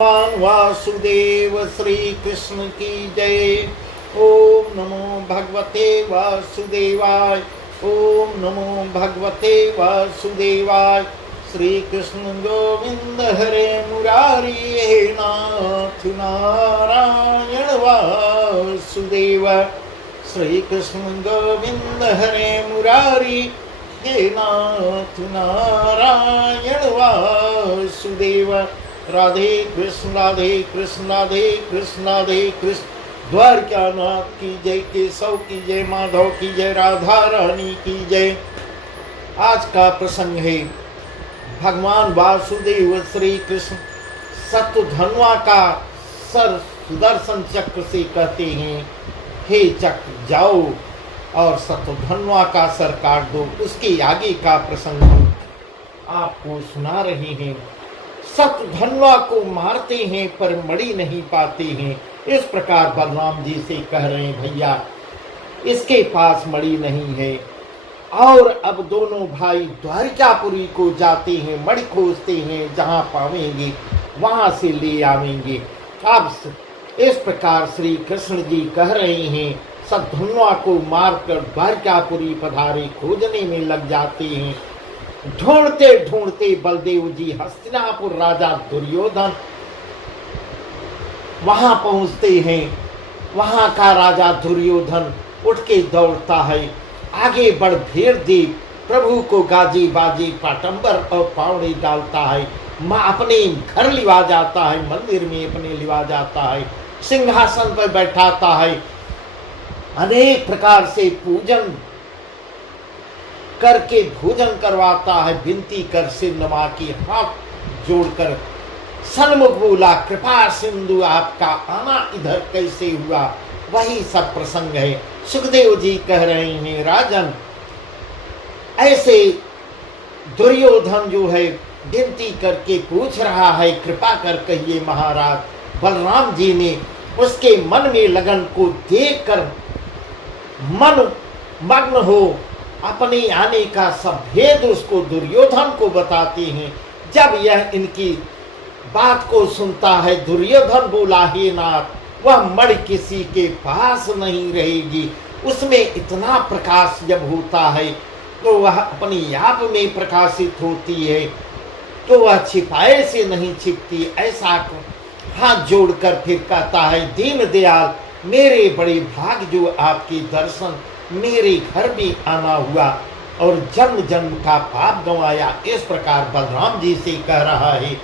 भगवान वासुदेव श्री कृष्ण की जय। ओम नमो भगवते वासुदेवाय। ओम नमो भगवते वासुदेवाय। श्री कृष्ण गोविंद हरे मुरारी हे नाथ नारायण वासुदेव। श्री कृष्ण गोविंद हरे मुरारी हे नाथ नारायण वासुदेव। राधे कृष्ण राधे कृष्ण राधे कृष्ण राधे कृष्ण। द्वारकानाथ की जय, केशव की जय, माधव की जय, राधा रानी की जय। आज का प्रसंग है भगवान वासुदेव श्री कृष्ण शत्रुधन्वा का सर सुदर्शन चक्र से कहते हैं, हे चक्र जाओ और शत्रुधन्वा का सर काट दो। उसके आगे का प्रसंग हम आपको सुना रहे हैं। शत्रुधन्वा को मारते हैं पर मणि नहीं पाते हैं। इस प्रकार बलराम जी से कह रहे हैं, भैया इसके पास मणि नहीं है। और अब दोनों भाई द्वारिकापुरी को जाते हैं, मणि खोजते हैं, जहां पावेंगे वहां से ले आवेंगे। अब इस प्रकार श्री कृष्ण जी कह रहे हैं, शत्रुधन्वा को मारकर द्वारिकापुरी पधारे, खोजने में लग जाते हैं। ढूंढते ढूंढते बलदेव जी हस्तिनापुर राजा दुर्योधन वहां पहुंचते हैं। वहां का राजा दुर्योधन उठ के दौड़ता है, आगे बढ़ भेड़ दे प्रभु को गाजी बाजी पाटंबर और पावड़े डालता है। माँ अपने घर लिवा जाता है, मंदिर में अपने लिवा जाता है, सिंहासन पर बैठाता है, अनेक प्रकार से पूजन करके भोजन करवाता है। विनती कर सिर नमा की हाथ जोड़कर सन्मुख बोला, कृपा सिंधु आपका आना इधर कैसे हुआ। वही सब प्रसंग है। सुखदेव जी कह रहे हैं, राजन ऐसे दुर्योधन जो है विनती करके पूछ रहा है, कृपा कर कहिए महाराज। बलराम जी ने उसके मन में लगन को देखकर मन मग्न हो अपने आने का सब भेद उसको दुर्योधन को बताते हैं। जब यह इनकी बात को सुनता है, दुर्योधन बोला, हे नाथ वह मणि किसी के पास नहीं रहेगी। उसमें इतना प्रकाश जब होता है तो वह अपने आप में प्रकाशित होती है, तो वह छिपाए से नहीं छिपती। ऐसा हाथ जोड़कर फिर कहता है, दीन दयाल मेरे बड़े भाग जो आपके दर्शन मेरे घर भी आना हुआ और जन्म जन्म का पाप गंवाया। इस प्रकार बलराम जी से कह रहा है,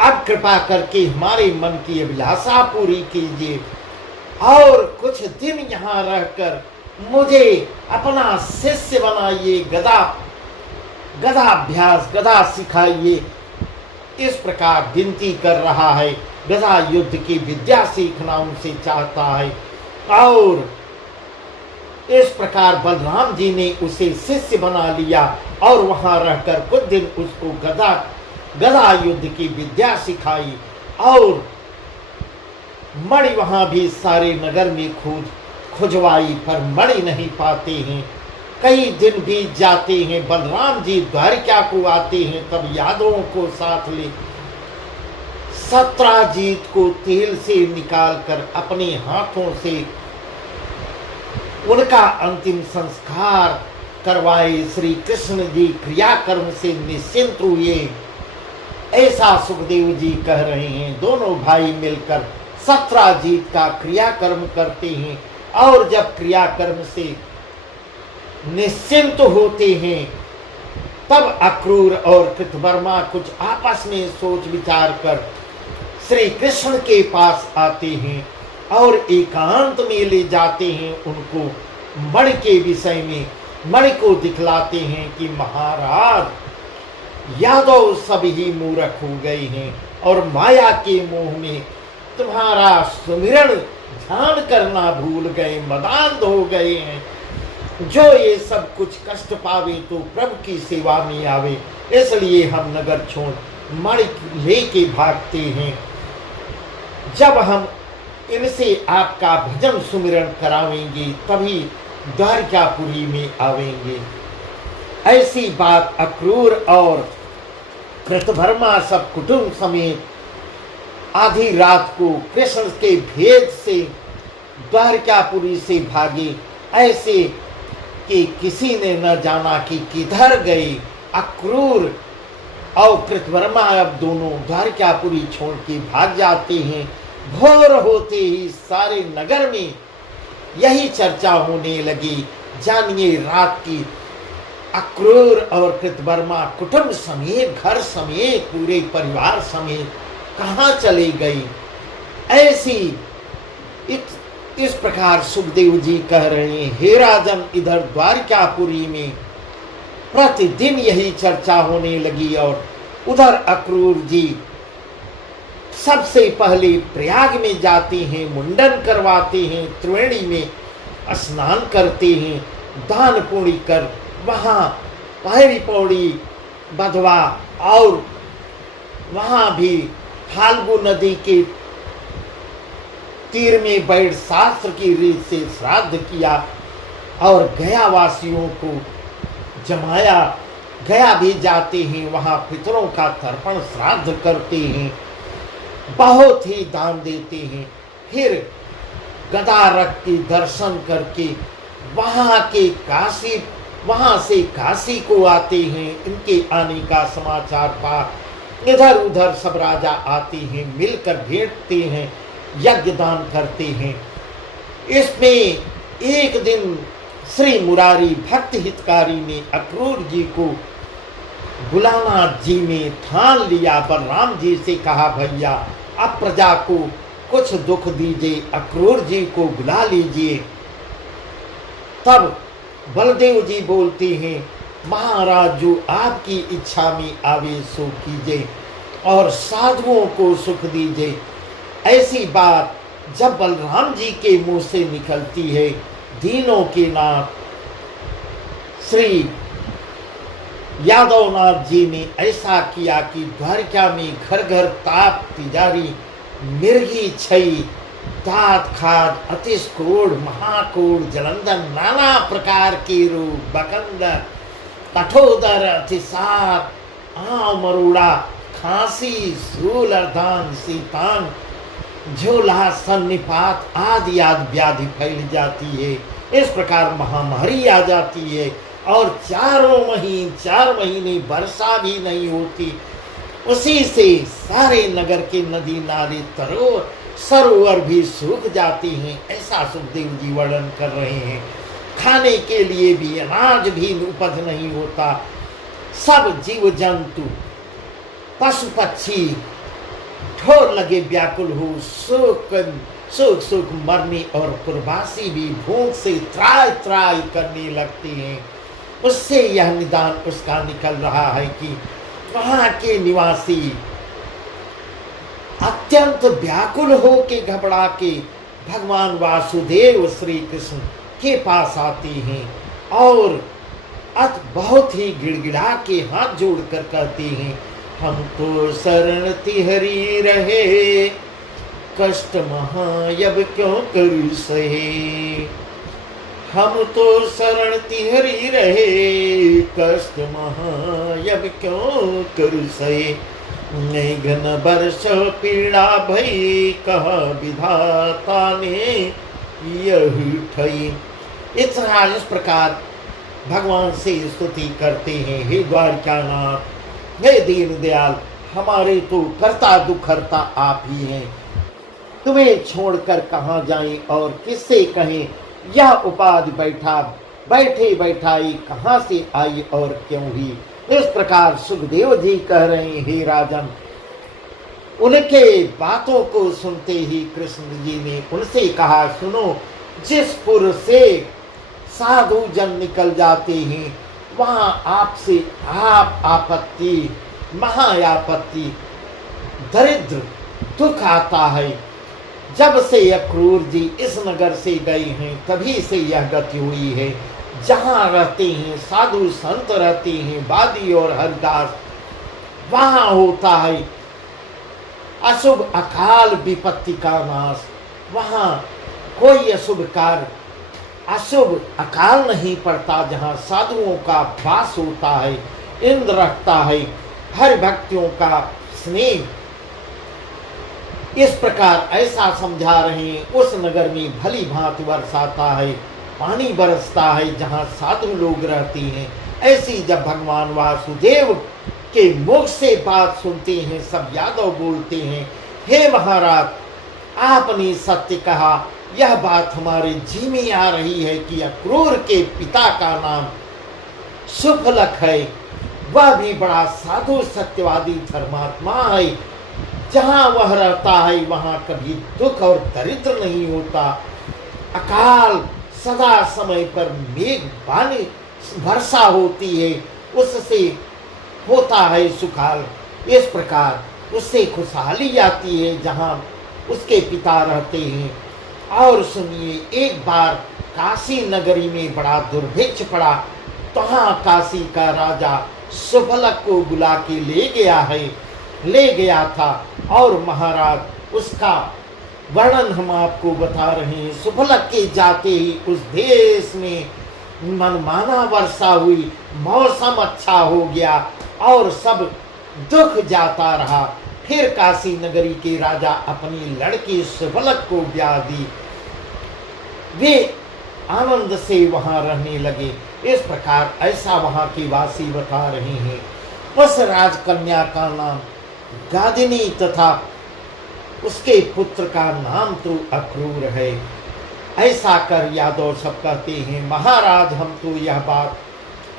अब कृपा करके हमारे मन की अभिलाषा पूरी कीजिए और कुछ दिन यहाँ रहकर मुझे अपना शिष्य बनाइए, गदाभ्यास गदा सिखाइए। इस प्रकार विनती कर रहा है। गदा युद्ध की विद्या सीखना उनसे चाहता है। और इस प्रकार बलराम जी ने उसे शिष्य बना लिया और वहां रहकर कुछ दिन उसको गदा युद्ध की विद्या सिखाई। और मणि वहां भी सारे नगर में खुजवाई पर मणि नहीं पाते हैं। कई दिन बीत जाते हैं। बलराम जी द्वारिका को आते हैं, तब यादवों को साथ ले सत्राजीत को तेल से निकालकर अपने हाथों से उनका अंतिम संस्कार करवाए। श्री कृष्ण जी क्रियाकर्म से निश्चिंत हुए। ऐसा सुखदेव जी कह रहे हैं। दोनों भाई मिलकर सत्राजीत का क्रियाकर्म करते हैं और जब क्रियाकर्म से निश्चिंत होते हैं तब अक्रूर और कृतवर्मा कुछ आपस में सोच विचार कर श्री कृष्ण के पास आते हैं और एकांत में ले जाते हैं उनको। मणि के विषय में मणि को दिखलाते हैं कि महाराज यादव सब ही मूर्ख हो गए हैं और माया के मोह में तुम्हारा सुमिरन ध्यान करना भूल गए, मदांध हो गए हैं। जो ये सब कुछ कष्ट पावे तो प्रभु की सेवा में आवे, इसलिए हम नगर छोड़ मणि लेके भागते हैं। जब हम इनसे आपका भजन सुमिरन करावेंगे तभी द्वारिकापुरी में आवेंगे। ऐसी बात अक्रूर और कृतवर्मा सब कुटुंब समेत आधी रात को कृष्ण के भेद से द्वारकापुरी से भागे, ऐसे कि किसी ने न जाना कि किधर गए। अक्रूर और कृतवर्मा अब दोनों द्वारकापुरी छोड़ के भाग जाते हैं। भोर होते ही सारे नगर में यही चर्चा होने लगी। जानिए रात की अक्रूर और कृतवर्मा कुटुंब समेत, घर समेत, पूरे परिवार समेत कहाँ चले गई। ऐसी इस प्रकार सुखदेव जी कह रहे हैं, हे राजन, इधर द्वारकापुरी में प्रतिदिन यही चर्चा होने लगी और उधर अक्रूर जी सबसे पहले प्रयाग में जाते हैं, मुंडन करवाते हैं, त्रिवेणी में स्नान करते हैं, दान पुण्य कर वहाँ पहरी पौड़ी बधवा और वहाँ भी फाल्गु नदी के तीर में बैठ शास्त्र की रीत से श्राद्ध किया और गया वासियों को जमाया। गया भी जाते हैं, वहाँ पितरों का तर्पण श्राद्ध करते हैं, बहुत ही दान देते हैं। फिर गदा रख के दर्शन करके वहाँ से काशी को आते हैं। इनके आने का समाचार पा इधर उधर सब राजा आते हैं, मिलकर भेंटते हैं, यज्ञ दान करते हैं। इसमें एक दिन श्री मुरारी भक्त हितकारी ने अक्रूर जी को बुलाना जी ने ठान लिया। बलराम जी से कहा, भैया अब प्रजा को कुछ दुख दीजिए, अक्रूर जी को बुला लीजिए। तब बलदेव जी बोलते हैं, महाराज जो आपकी इच्छा में आवे सो कीजिए और साधुओं को सुख दीजिए। ऐसी बात जब बलराम जी के मुंह से निकलती है, दीनों के नाथ श्री यादवनाथ जी ने ऐसा किया कि द्वारका में घर घर ताप तिजारी मिर्गी छई तात खाद अतिश कोड़ महाकोड़ जलंधर नाना प्रकार के रोग बकंदर कठोदर अतिसार आव मरोड़ा खांसी सूल अर्धान सीतान झोला सन्निपात आदि व्याधि फैल जाती है। इस प्रकार महामारी आ जाती है और 4 महीने वर्षा भी नहीं होती। उसी से सारे नगर के नदी नाले सरोवर भी सूख जाती हैं। ऐसा सुखदेव जी वर्णन कर रहे हैं। खाने के लिए भी अनाज भी उपज नहीं होता। सब जीव जंतु पशु पक्षी ठोर लगे व्याकुल हो, सुख मरने और प्रवासी भी भूख से त्राय त्राय करने लगते हैं। उससे यह निदान उसका निकल रहा है कि वहाँ के निवासी अत्यंत व्याकुल हो के घबरा के भगवान वासुदेव श्री कृष्ण के पास आते हैं और बहुत ही गिड़गिड़ा के हाथ जोड़कर कहते हैं, हम तो शरण तिहरी रहे, कष्ट महायब क्यों करू सहे। हम तो शरण तिहरी रहे, कष्ट महायब क्यों करू सहे। घन वर्ष पीड़ा भई, कहा विधाता ने यही ठई। इस प्रकार भगवान से स्तुति करते हैं, हे द्वारकानाथ, हे दीन दयाल, हमारे तो कर्ता दुखहर्ता आप ही हैं। तुम्हें छोड़कर कहाँ जाएं और किससे कहें। यह उपाधि बैठे बैठाई कहाँ से आई और क्यों हुई। इस प्रकार सुखदेव जी कह रहे हैं, हे राजन। उनके बातों को सुनते ही कृष्ण जी ने उनसे कहा, सुनो, जिस पुर से साधु जन निकल जाते हैं वहां आपसे आपत्ति महायापत्ति दरिद्र दुख आता है। जब से अक्रूर जी इस नगर से गए हैं तभी से यह गति हुई है। जहाँ रहते हैं साधु संत रहते हैं, वादी और हरिदास, वहाँ होता है अशुभ अकाल विपत्ति का नाश। वहाँ कोई अशुभ कार्य अशुभ अकाल नहीं पड़ता। जहाँ साधुओं का वास होता है, इंद्र रखता है, हरि भक्तियों का स्नेह इस प्रकार ऐसा समझा रहे हैं। उस नगर में भली भांति बरसाता है, पानी बरसता है, जहाँ साधु लोग रहते हैं। ऐसी जब भगवान वासुदेव के मुख से बात सुनते हैं, सब यादव बोलते हैं, हे महाराज, आपने सत्य कहा। यह बात हमारे जी में आ रही है कि अक्रूर के पिता का नाम सुफलक है। वह भी बड़ा साधु सत्यवादी धर्मात्मा है। जहाँ वह रहता है वहाँ कभी दुख और दरिद्र नहीं होता। अकाल सदा समय पर मेघ पानी वर्षा होती है, उससे होता है सुखाल। इस प्रकार उससे खुशहाली आती है जहाँ उसके पिता रहते हैं। और सुनिए, एक बार काशी नगरी में बड़ा दुर्भिक्ष पड़ा। तो हाँ, काशी का राजा सुफलक को बुला के ले गया था। और महाराज, उसका वर्णन हम आपको बता रहे हैं। सुफलक के जाते ही उस देश में मनमाना वर्षा हुई, मौसम अच्छा हो गया और सब दुख जाता रहा। फिर काशी नगरी के राजा अपनी लड़की सुफलक को ब्याह दी। वे आनंद से वहां रहने लगे। इस प्रकार ऐसा वहां के वासी बता रहे हैं। उस राजकन्या का नाम गादिनी तथा उसके पुत्र का नाम तो अक्रूर है। ऐसा कर यादव सब कहते हैं, महाराज, हम तो यह बात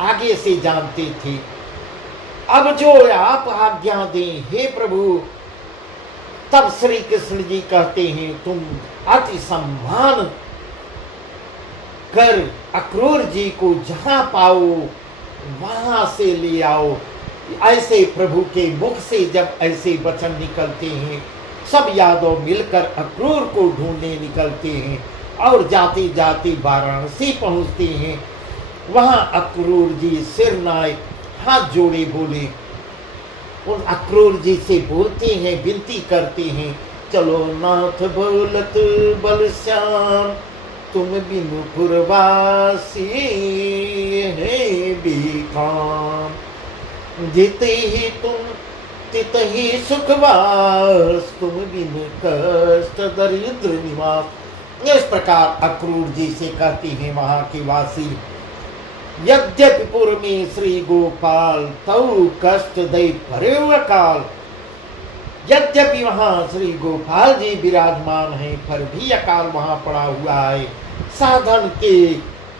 आगे से जानते थे। अब जो आप आज्ञा दें, हे प्रभु। तब श्री कृष्ण जी कहते हैं, तुम अति सम्मान कर अक्रूर जी को जहां पाओ वहां से ले आओ। ऐसे प्रभु के मुख से जब ऐसे वचन निकलते हैं, सब यादव मिलकर अक्रूर को ढूंढने निकलते हैं और जाते जाते वाराणसी पहुंचते हैं। वहां अक्रूर जी सिर नाए हाथ जोड़े बोले, उन अक्रूर जी से बोलते हैं, विनती करते हैं, चलो नाथ बोलत बल श्याम, तुम बिनु पुरवासी है बेकाम। जिते ही तुम तित ही सुखवास, तुम बिन कष्ट दरिद्र निवास। इस प्रकार अक्रूर जी से कहती हैं वहां के वासी, यद्यपि पुर में श्री गोपाल तऊ कष्ट दे परे काल। यद्यपि वहां श्री गोपाल जी विराजमान हैं, पर भी अकाल वहां पड़ा हुआ है। साधन के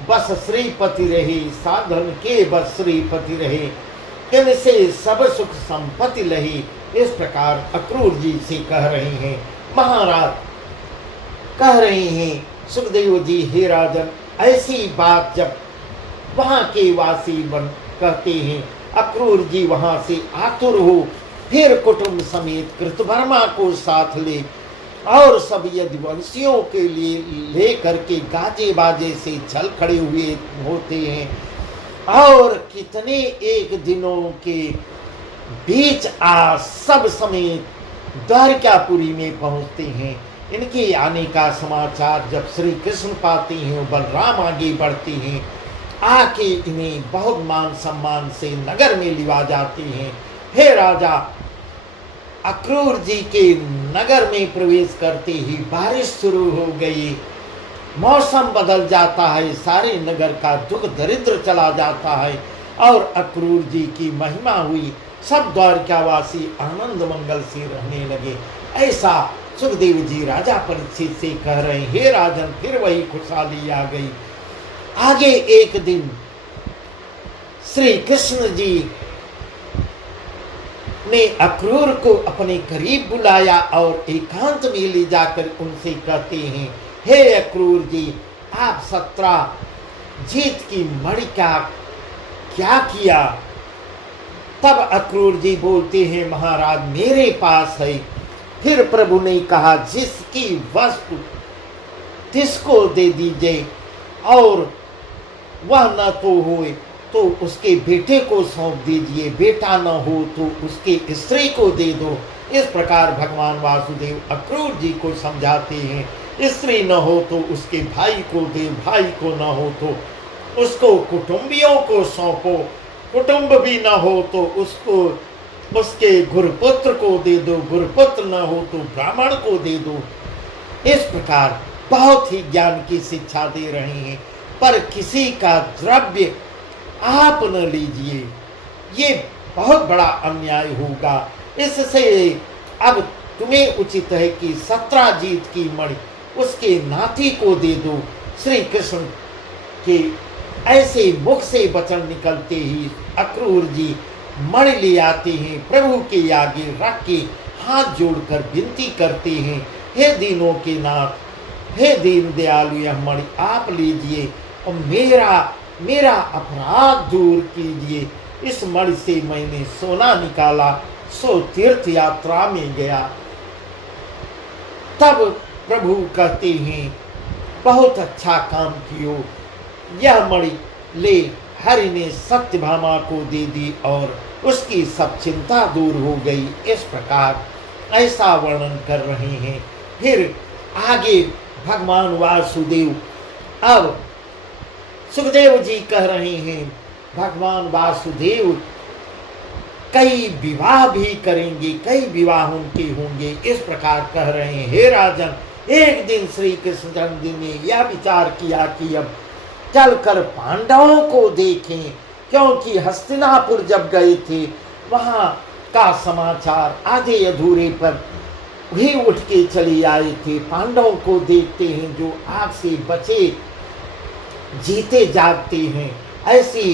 बस श्रीपति रहे, साधन के बस श्रीपति रहे, इनसे सब सुख संपत्ति लही। इस प्रकार अक्रूर जी से कह रहे हैं। महाराज कह रहे हैं, सुखदेव जी, हे राजन, ऐसी बात जब वहां के वासी बन कहते हैं, अक्रूर जी वहां से आतुर हो फिर कुटुंब समेत कृतवर्मा को साथ ले और सब यदुवंशियों के लिए ले करके गाजे बाजे से चल खड़े हुए होते हैं। और कितने एक दिनों के बीच आ सब समेत द्वारकापुरी में पहुंचते हैं। इनके आने का समाचार जब श्री कृष्ण पाते हैं, बलराम आगे बढ़ते हैं, आके इन्हें बहुत मान सम्मान से नगर में लिवा जाते हैं। हे राजा, अक्रूर जी के नगर में प्रवेश करते ही बारिश शुरू हो गई, मौसम बदल जाता है, सारे नगर का दुख दरिद्र चला जाता है और अक्रूर जी की महिमा हुई। सब द्वारकावासी आनंद मंगल से रहने लगे। ऐसा सुखदेव जी राजा परीक्षित से कह रहे हैं। हे राजन, फिर वही खुशहाली आ गई। आगे एक दिन श्री कृष्ण जी ने अक्रूर को अपने करीब बुलाया और एकांत में ले जाकर उनसे कहते हैं, हे अक्रूर जी, आप 17 जीत की मणि का क्या किया? तब अक्रूर जी बोलते हैं, महाराज, मेरे पास है। फिर प्रभु ने कहा, जिसकी वस्तु तिसको दे दीजिए और वह न तो होए तो उसके बेटे को सौंप दीजिए, बेटा न हो तो उसके स्त्री को दे दो। इस प्रकार भगवान वासुदेव अक्रूर जी को समझाते हैं। स्त्री न हो तो उसके भाई को दे, भाई को न हो तो उसको कुटुंबियों को सौंपो, कुटुंब भी न हो तो उसको उसके गुरुपुत्र को दे दो, गुरुपुत्र न हो तो ब्राह्मण को दे दो। इस प्रकार बहुत ही ज्ञान की शिक्षा दे रहे हैं, पर किसी का द्रव्य आप न लीजिए, ये बहुत बड़ा अन्याय होगा। इससे अब तुम्हें उचित है कि सत्राजीत की मणि उसके नाती को दे दो। श्री कृष्ण के ऐसे मुख से वचन निकलते ही अक्रूर जी मणि ले आते हैं, प्रभु के आगे रख के हाथ जोड़कर विनती करते हैं, हे दीनों के नाथ, हे दीन दयालु, यह मणि आप लीजिए और मेरा अपराध दूर कीजिए। इस मणि से मैंने सोना निकाला, सो तीर्थ यात्रा में गया। तब प्रभु कहते हैं, बहुत अच्छा काम कियो। यह मणि ले हरि ने सत्यभामा को दे दी और उसकी सब चिंता दूर हो गई। इस प्रकार ऐसा वर्णन कर रहे हैं। फिर आगे भगवान वासुदेव, अब सुखदेव जी कह रहे हैं, भगवान वासुदेव कई विवाह भी करेंगे, कई विवाह उनके होंगे। इस प्रकार कह रहे हैं, हे राजन, एक दिन श्री कृष्णचंद्र जी ने यह विचार किया कि अब चलकर पांडवों को देखें, क्योंकि हस्तिनापुर जब गए थे वहां का समाचार आधे अधूरे पर भी उठ के चले आए थे। पांडवों को देखते हैं जो आग से बचे जीते जागते हैं। ऐसी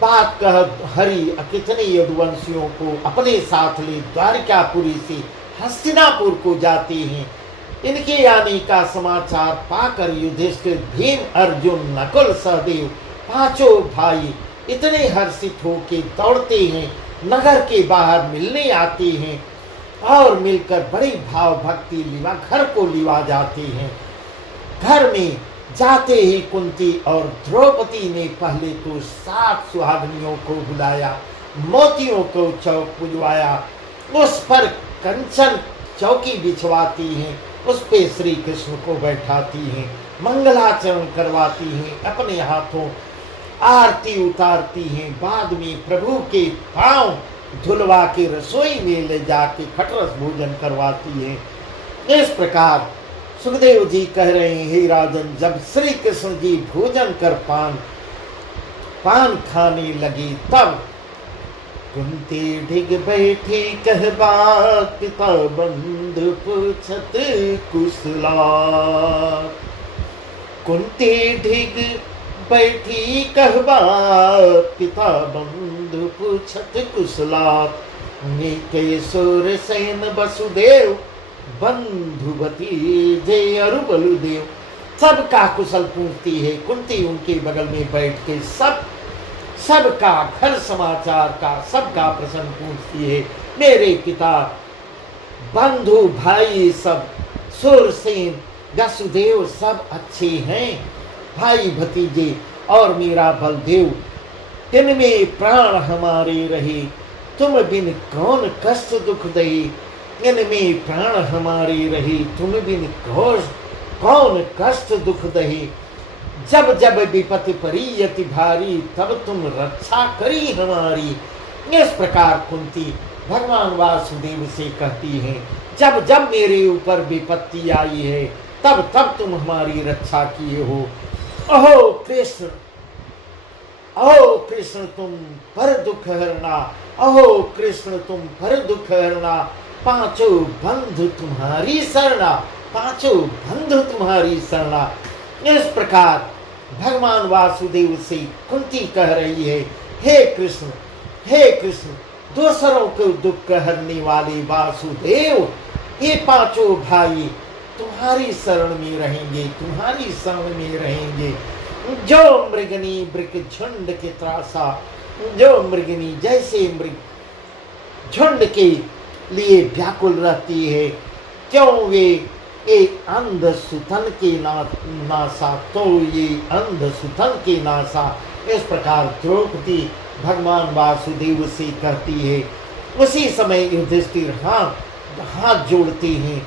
बात कह हरि कितने यदुवंशियों को अपने साथ ले द्वारकापुरी से हस्तिनापुर को जाते हैं। इनके आने का समाचार पाकर युधिष्ठिर, भीम, अर्जुन, नकुल, सहदेव पांचों भाई इतने हर्षित होके दौड़ते हैं, नगर के बाहर मिलने आते हैं और मिलकर बड़ी भाव भक्ति लिवा घर को लिवा जाते हैं। घर में जाते ही कुंती और द्रौपदी ने पहले तो 7 सुहागनियों को बुलाया, मोतियों को चौक पुजवाया, उस पर कंचन चौकी बिछवाती हैं, उस पे श्री कृष्ण को बैठाती हैं, मंगलाचरण करवाती हैं, अपने हाथों आरती उतारती हैं। बाद में प्रभु के पांव धुलवा के रसोई में ले जाके खटरस भोजन करवाती हैं। इस प्रकार सुखदेव जी कह रहे हैं, हे राजन, जब श्री कृष्ण जी भोजन कर पान खाने लगी, तब कुंती ढिग बैठी कहबा, पिता बंधु पूछत कुशला। कुंती ढिग बैठी कहबा, पिता बंधु पूछत कुशला। नीके सुर सैन वसुदेव, बंधुवती जय अरु बलुदेव। सबका कुशल पूछती है। कुंती उनके बगल में बैठ के सबका घर समाचार का सबका प्रश्न पूछती है। मेरे पिता, बंधु, भाई सब, सुरसेन, वसुदेव सब अच्छे हैं, भाई भतीजे और मेरा बलदेव, इनमें प्राण हमारे रहे, तुम बिन कौन कष्ट दुख दही। इनमें प्राण हमारे रहे, तुम बिन कौन कष्ट दुख दही। जब जब विपत्ति परी अति भारी, तब तुम रक्षा करी हमारी। इस प्रकार कुंती भगवान वासुदेव से कहती हैं, जब जब मेरे ऊपर विपत्ति आई है, तब तब तुम हमारी रक्षा किए हो। अहो कृष्ण, अहो कृष्ण तुम पर दुख हरना, अहो कृष्ण तुम पर दुख हरना। पांचों बंधु तुम्हारी शरणा, पांचों बंधु तुम्हारी शरणा। इस प्रकार भगवान वासुदेव से कुंती कह रही है, हे कृष्ण, हे कृष्ण, दूसरों को दुख हरने वाले वासुदेव, ये पांचों भाई तुम्हारी शरण में रहेंगे, तुम्हारी शरण में रहेंगे। जो मृगनी मृग झुंड के त्रासा, जो मृगनी जैसे मृग झुंड के लिए व्याकुल रहती है, क्यों वे ये अंध सुतन के नासा, तो ये अंध सुतन के नासा। इस प्रकार द्रौपदी भगवान वासुदेव से कहती है। उसी समय युधिष्ठिर हाथ जोड़ते हैं।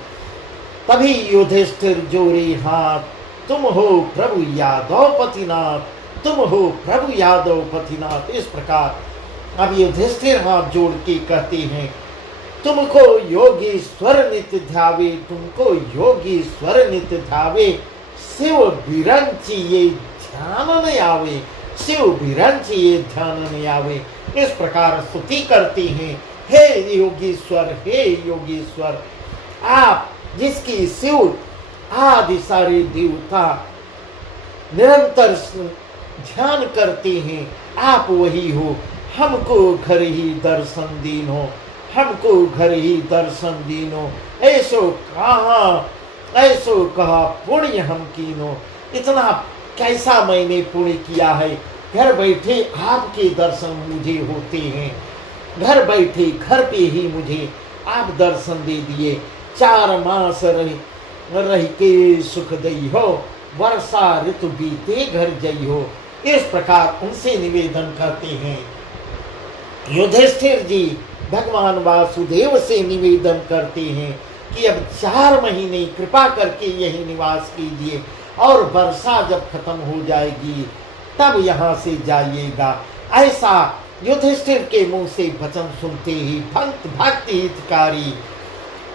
तभी युधिष्ठिर जोड़े हाथ, तुम हो प्रभु यादव पतिनाथ, तुम हो प्रभु यादव पतिनाथ। इस प्रकार अब युधिष्ठिर हाथ जोड़ के कहते हैं, तुमको योगी स्वर नित्य ध्यावे, तुमको योगी स्वर नित्य ध्यावे, शिव बिरंची ये ध्यान न आवे, शिव बिरंची ये ध्यान न आवे। इस प्रकार स्तुति करती हैं, हे योगीश्वर, हे योगीश्वर, आप जिसकी शिव आदि सारे देवता निरंतर ध्यान करते हैं, आप वही हो। हमको घर ही दर्शन दीनो, हमको घर ही दर्शन दीनो, ऐसो कहा पुण्य हम कीनो। इतना कैसा मैंने पुण्य किया है, घर बैठे आपके दर्शन मुझे होते हैं, घर बैठे घर पे ही मुझे आप दर्शन दे दिए। 4 मास रह के सुख दई हो, वर्षा ऋतु बीते घर जई हो। इस प्रकार उनसे निवेदन करते हैं। युधिष्ठिर जी भगवान वासुदेव से निवेदन करते हैं कि अब 4 महीने कृपा करके यही निवास कीजिए, और वर्षा जब खत्म हो जाएगी तब यहाँ से जाइएगा। ऐसा युधिष्ठिर के मुंह से वचन सुनते ही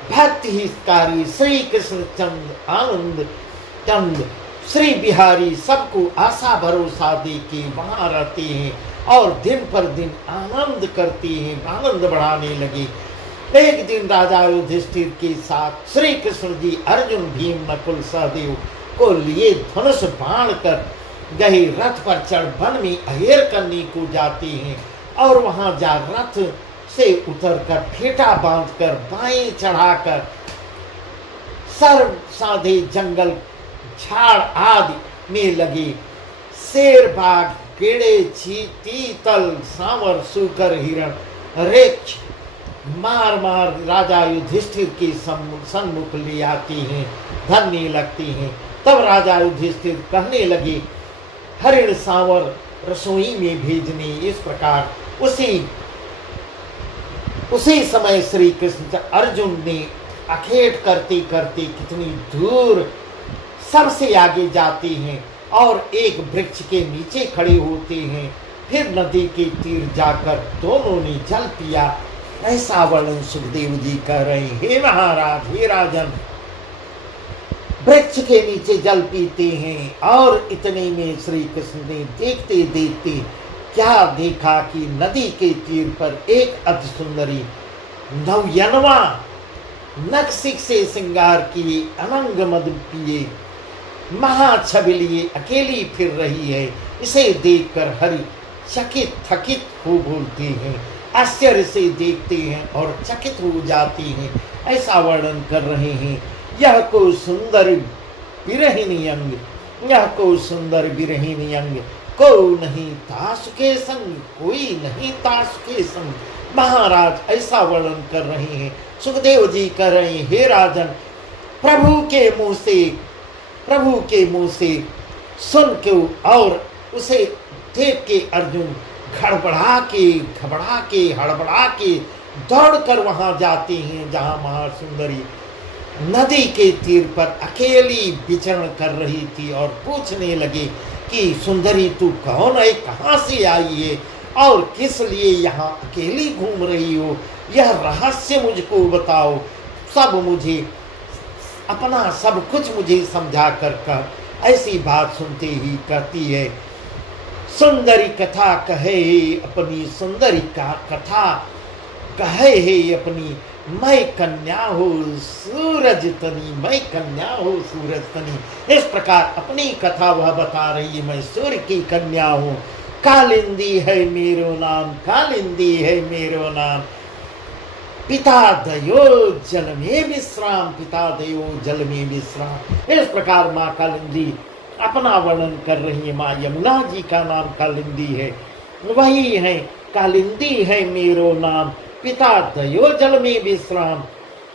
भक्ति हितकारी श्री कृष्ण चंद आनंद चंद श्री बिहारी सबको आशा भरोसा दे के वहां रहते हैं और दिन पर दिन आनंद करते हैं, आनंद बढ़ाने लगे। एक दिन राजा युधिष्ठिर के साथ श्री कृष्ण जी अर्जुन भीम नकुल सहदेव को लिए धनुष बाण कर गए, रथ पर चढ़ वन में अहेर करने को जाते हैं, और वहां जा रथ से उतरकर फेटा बांधकर बाएं चढ़ाकर सर्व साधे जंगल झाड़ आदि में लगे। शेर बाघ कीड़े चीतल सांवर सूकर हिरण रेक्ष मार मार राजा युधिष्ठिर के सम्मुख ले आते हैं, धरने लगते हैं। तब राजा युधिष्ठिर कहने लगे, हरिण सांवर रसोई में भेजने। इस प्रकार उसी समय श्री कृष्ण अर्जुन ने अखेट करते करते कितनी दूर सबसे आगे जाते हैं और एक वृक्ष के नीचे खड़े होते हैं। फिर नदी के तीर जाकर दोनों ने जल पिया। ऐसा वर्णन सुखदेव जी कह रहे हैं। हे महाराज, हे राजन, वृक्ष के नीचे जल पीते हैं, और इतने में श्री कृष्ण ने देखते देखते क्या देखा कि नदी के तीर पर एक अति सुंदरी नवयनवा नक्सिक से श्रृंगार किए अनंग मद पिए महाछबिलिए अकेली फिर रही है। इसे देखकर हरि चकित थकित हो बोलते हैं, आश्चर्य से देखते हैं और चकित हो जाते हैं। ऐसा वर्णन कर रहे हैं। यह को सुंदर विरहिणी अंग, यह को सुंदर विरहिणी अंग, को नहीं ताश के संग, कोई नहीं ताश के संग। महाराज ऐसा वर्णन कर रहे हैं। सुखदेव जी कह रहे हैं, हे राजन, प्रभु के मुंह से सुन के और उसे देख के अर्जुन घबरा के हड़बड़ा के दौड़ कर वहां जाते हैं जहां महासुंदरी नदी के तीर पर अकेली विचरण कर रही थी, और पूछने लगे कि सुंदरी तू कौन है, कहाँ से आई है और किस लिए यहाँ अकेली घूम रही हो, यह रहस्य मुझको बताओ, अपना सब कुछ मुझे समझा कर कह। ऐसी बात सुनते ही कहती है, सुंदरी कथा कहे अपनी, सुंदरी का कथा कहे है अपनी, मैं कन्या हो सूरज तनी, मैं कन्या हो सूरज तनी। इस प्रकार अपनी कथा वह बता रही है, मैं सूर्य की कन्या हूँ, कालिंदी है मेरो नाम, कालिंदी है मेरो नाम, पिता दयो जल में विश्राम, पिता दयो जल में विश्राम। इस प्रकार माँ कालिंदी अपना वर्णन कर रही है। माँ यमुना जी का नाम कालिंदी है, वही है कालिंदी है मेरो नाम, पिता दयो जल में विश्राम,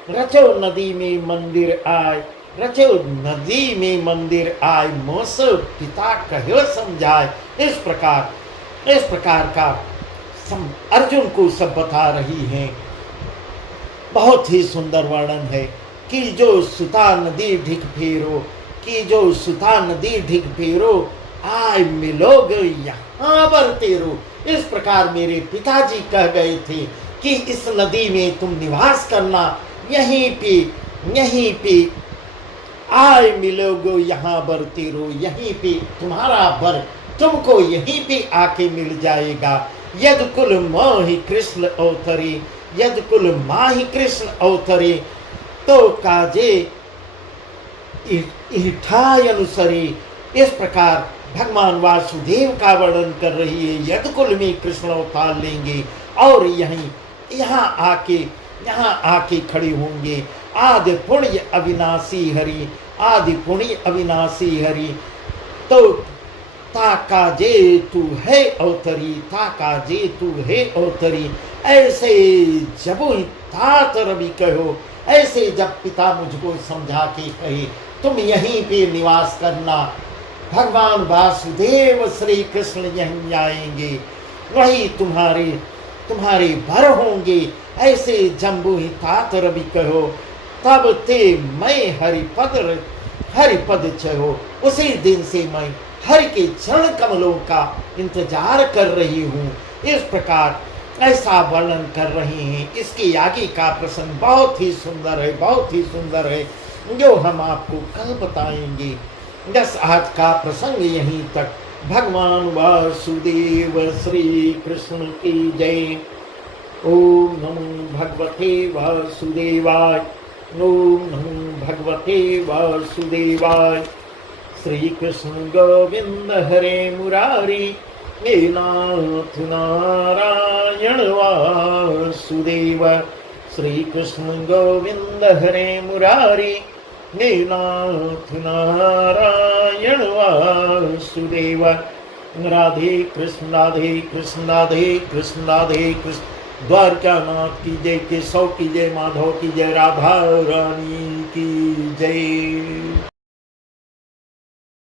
रचो नदी में मंदिर आए, रचो नदी में मंदिर आए, मोसो पिता कहो समझाए। इस प्रकार का अर्जुन को सब बता रही हैं। बहुत ही सुंदर वर्णन है कि जो सुता नदी ढिक फेरो, कि जो सुता नदी ढिक फेरो, आय मिलोगे यहाँ बरते रो। इस प्रकार मेरे पिताजी कह गए थे कि इस नदी में तुम निवास करना, यहीं पे आय मिलोगे यहाँ बरते रो, यहीं पे तुम्हारा बर तुमको यहीं पे आके मिल जाएगा। यद कुल मोहि कृष्ण अवतरे, यद कुल माहि कृष्ण अवतरे, तो काजे इठाय अनुसरे। इस प्रकार भगवान वासुदेव का वर्णन कर रही है। यद कुल में कृष्ण अवतार लेंगे और यहाँ आके खड़े होंगे। आदि पुण्य अविनाशी हरि, आदि पुण्य अविनाशी हरि, तो ताका जे तू है अवतरी, ताका जे तू है अवतरी। ऐसे जब तात रवि कहो, ऐसे जब पिता मुझको समझा के कहे तुम यहीं पे निवास करना, भगवान वासुदेव श्री कृष्ण यहीं आएंगे, वही तुम्हारे भर होंगे। ऐसे जम्बू ही तात रवि कहो, तब ते मैं हरिपद चहो। उसी दिन से मैं हरि के चरण कमलों का इंतजार कर रही हूँ। इस प्रकार ऐसा वर्णन कर रहे हैं। इसके आगे का प्रसंग बहुत ही सुंदर है, बहुत ही सुंदर है, जो हम आपको कल बताएंगे। बस आज का प्रसंग यहीं तक। भगवान वासुदेव श्री कृष्ण की जय। ओम नमो भगवते वासुदेवाय, ओम नमो भगवते वासुदेवाय। श्री कृष्ण गोविंद हरे मुरारी, हे नाथ नारायण वासुदेव। श्री कृष्ण गोविंद हरे मुरारी, हे नाथ नारायण वासुदेव। राधे कृष्ण राधे कृष्ण राधे कृष्ण राधे कृष्ण। द्वारका नाथ की जय, केशव की जय, माधव की जय, राधा रानी की जय।